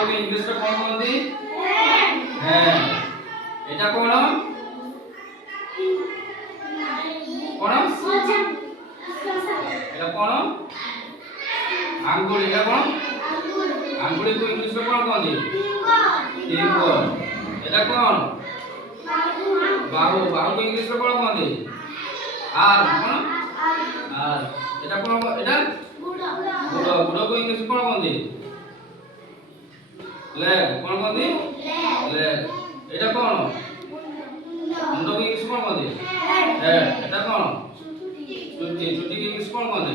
ମୁଣ୍ଡକୁ ଇଂଲିଶରେ କଣ କହନ୍ତି? ହେଡ୍। ଏଟା କଣ? କଣ? ଏଟା କଣ? ଆଙ୍ଗୁଳି। ଏଟା କଣ? ଆଙ୍ଗୁଳିକୁ ଇଂଲିଶରେ କଣ କହନ୍ତି? ଫିଙ୍ଗର। ଏଟା କଣ? ବାହୁ। ବାହୁକୁ ଇଂଲିଶରେ କଣ କହନ୍ତି? ଆର୍ମ। କଣ? ଆର୍ମ। ଏଟା କଣ? ଏଟା ଗୁଡ଼। ଗୁଡ଼କୁ ଇଂଲିଶରେ କଣ କହନ୍ତି? ଲେଗ। କଣ କହନ୍ତି? ଲେଗ। ଏଟା କଣ? ମୁଣ୍ଡକୁ ଇଂଲିଶ କଣ କହନ୍ତି? ହେଡ୍। ଏଟା କଣ? ଚୁଟି। ଚୁଟିକୁ ଇଂଲିଶ କଣ କହନ୍ତି?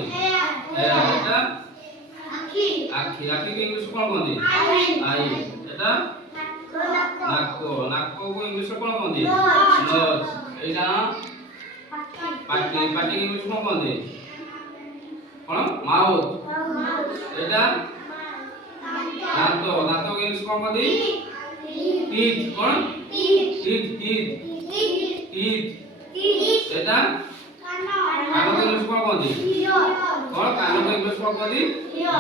ହେୟାର। ଏଟା ଆଖି। ଆଖିକୁ ଇଂଲିଶ କଣ କହନ୍ତି? ଆଇ। ଏଟା ନାକ। ନାକକୁ ଇଂଲିଶରେ କଣ କହନ୍ତି? ନୋଜ୍। ଏଇଟା ପାଟି। ପାଟିକୁ ଇଂଲିଶ କଣ କହନ୍ତି? କଣ? ମାଉଥ। ଏଇଟା ଦାନ୍ତ। ଦାନ୍ତକୁ ଇଂଲିଶ କଣ କହନ୍ତି? ଟିଥ୍। କଣ? ଟିଥ୍। ଟିଥ୍। ଏଟା କାନକୁ ଇଂଲିଶ କଣ କହନ୍ତି? କଣ? କାନକୁ ଇଂଲିଶ କଣ କହନ୍ତି?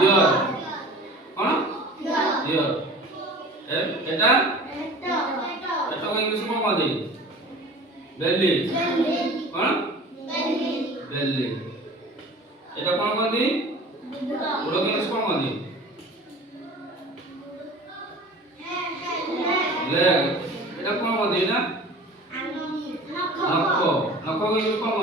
ଇୟର। କଣ? ଇୟର। ଏଟା ପେଟକୁ ଇଂଲିଶ କଣ କହନ୍ତି? ବେଲି। କଣ? ବେଲି। ଏଟା କଣ କହନ୍ତି? ଗୋଡ଼କୁ ଇଂଲିଶ କଣ କହନ୍ତି? ଲେଗ। ଏଟା କଣ କହନ୍ତି? ଏଟା ନଖ। ନଖକୁ ଇଂଲିଶ କଣ